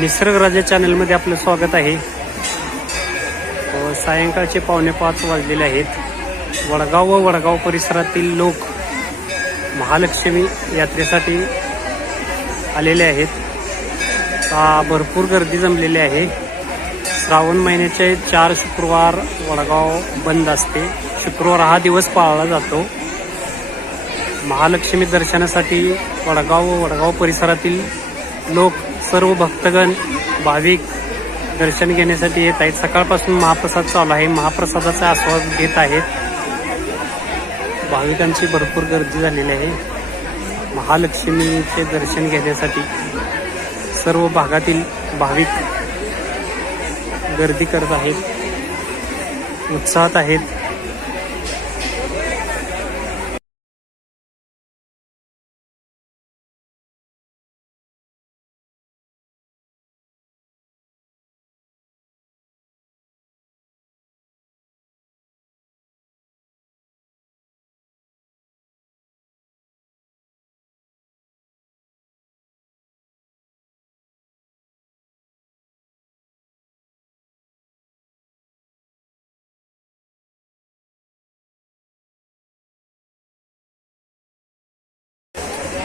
निसर्गराजा चॅनलमध्ये आपलं स्वागत आहे. सायंकाळचे पावणे पाच वाजलेले आहेत. वडगाव व वडगाव परिसरातील लोक महालक्ष्मी यात्रेसाठी आलेले आहेत. भरपूर गर्दी जमलेली आहे. श्रावण महिन्याचे चार शुक्रवार वडगाव बंद असते. शुक्रवार हा दिवस पाळला जातो. महालक्ष्मी दर्शनासाठी वडगाव व वडगाव परिसरातील लोक सर्व भक्तगण भाविक दर्शन घेण्यासाठी येत आहेत. सकाळपासून महाप्रसाद चालू आहे. महाप्रसादाचा आस्वाद घेत आहेत. भाविकांची भरपूर गर्दी झालेली आहे. महालक्ष्मीचे दर्शन घेण्यासाठी सर्व भागातील भाविक गर्दी करत आहेत. उत्साहात आहेत.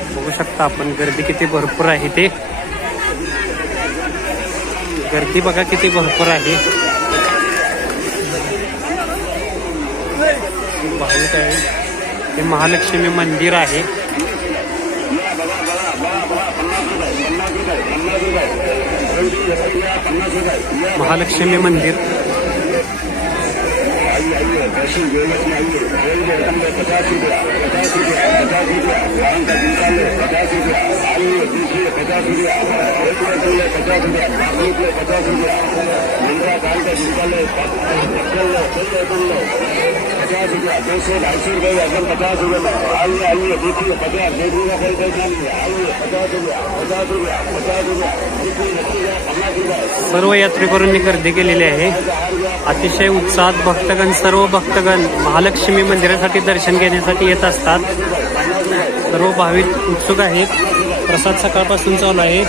बघू शकता आपण गर्दी किती भरपूर आहे ते गर्दी बघा किती भरपूर आहे. भाविक आहे. हे महालक्ष्मी मंदिर आहे. महालक्ष्मी मंदिर. ऐसी जरूरत नहीं है रेल के आइटम में पचास रुपया पचास रुपया पचास रुपया वाहन का भूखा में पचास रुपया आलू दूसरे पचास रुपया एक रुपये में पचास रुपया बासमती में पचास रुपया मंडरा दाल का भूखा में पत्थर में सर्व यात्रेकरूंनी गर्दी केलेली आहे. अतिशय उत्साहात भक्तगण सर्व भक्तगण महालक्ष्मी मंदिरासाठी दर्शन घेण्यासाठी येत असतात. सर्व भाविक उत्सुक आहेत. प्रसाद सकाळपासून चालू आहे.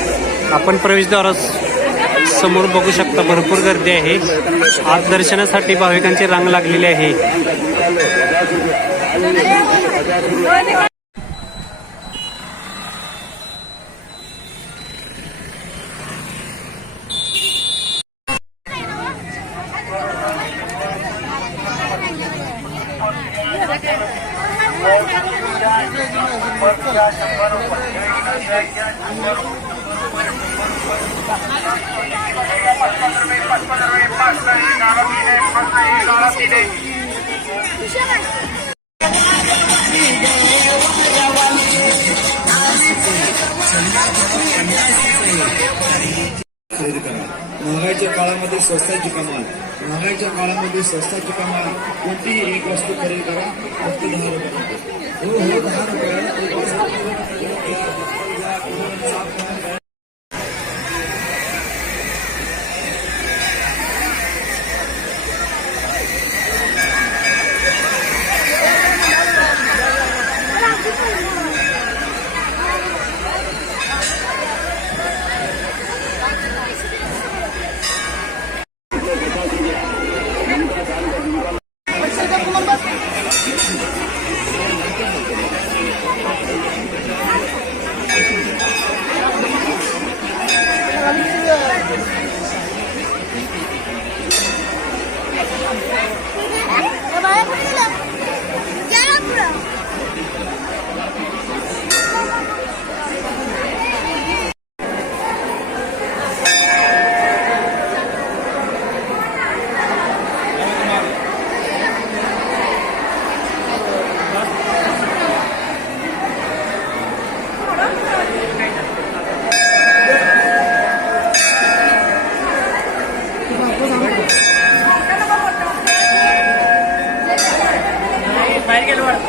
आपण प्रवेशद्वारास समोर बघू शकता भरपूर गर्दी आहे. आज दर्शनासाठी भाविकांची रांग लागलेली आहे. खरेदी करा महागाईच्या काळामध्ये स्वस्ताची कमाल. महागाईच्या काळामध्ये स्वस्ताची कमाल. कोणतीही एक वस्तू खरेदी करा फक्त दहा रुपये. हो हो दहा रुपये. ver qué lugar.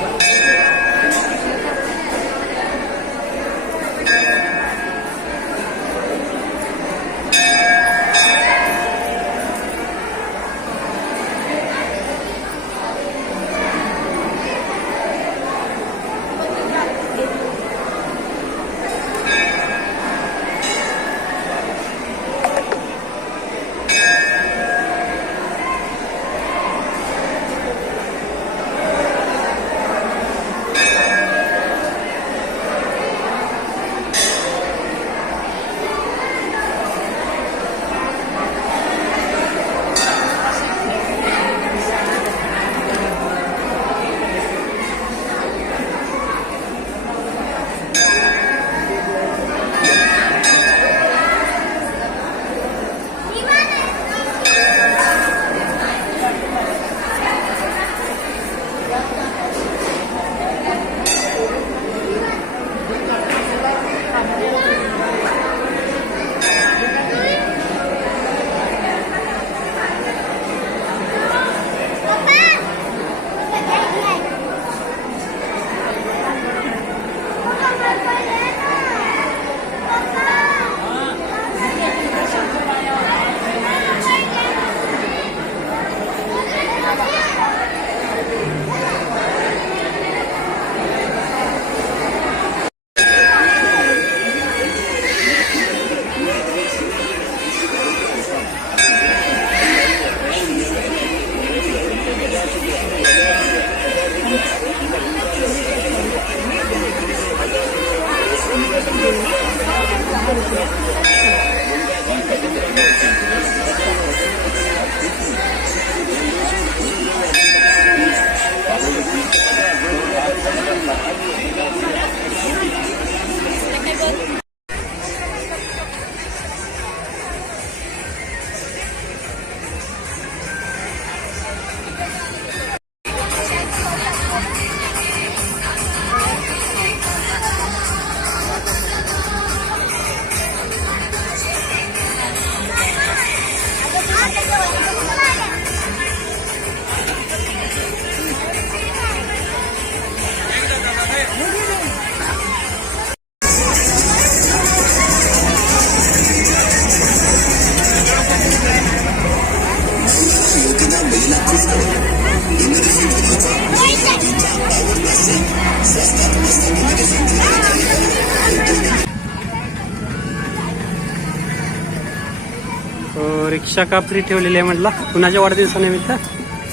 रिक्षा का फ्री ठेवलेली आहे म्हटला? कुणाच्या वाढदिवसानिमित्त?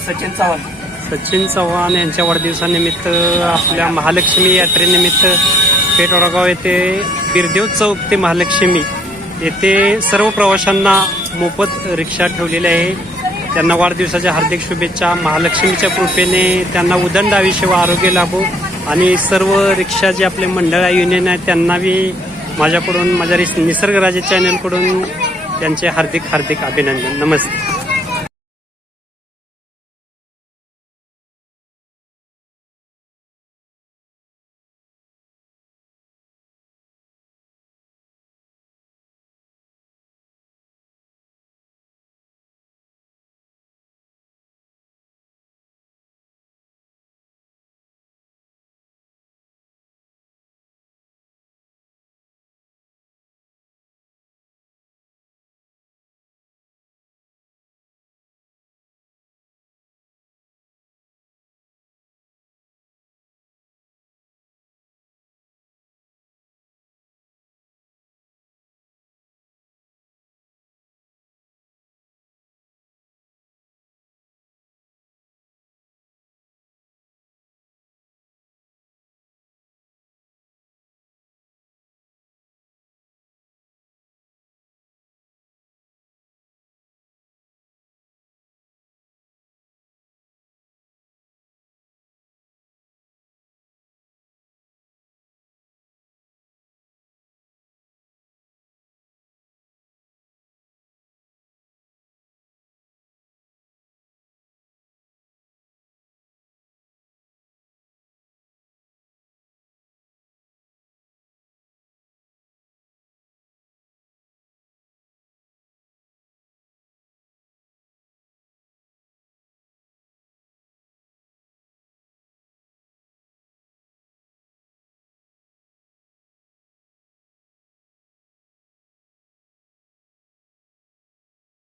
सचिन चव्हाण. सचिन चव्हाण यांच्या वाढदिवसानिमित्त आपल्या महालक्ष्मी यात्रेनिमित्त पेटोडागाव येथे बिरदेव चौक ते महालक्ष्मी येथे सर्व प्रवाशांना मोफत रिक्षा ठेवलेली आहे. त्यांना वाढदिवसाच्या हार्दिक शुभेच्छा. महालक्ष्मीच्या कृपेने त्यांना उदंड आयुष्य व आरोग्य लाभो. आणि सर्व रिक्षा जे आपले मंडळ युनियन आहे त्यांना बी माझ्याकडून माझ्या रिस- निसर्गराजे चॅनलकडून त्यांचे हार्दिक हार्दिक अभिनंदन. नमस्ते.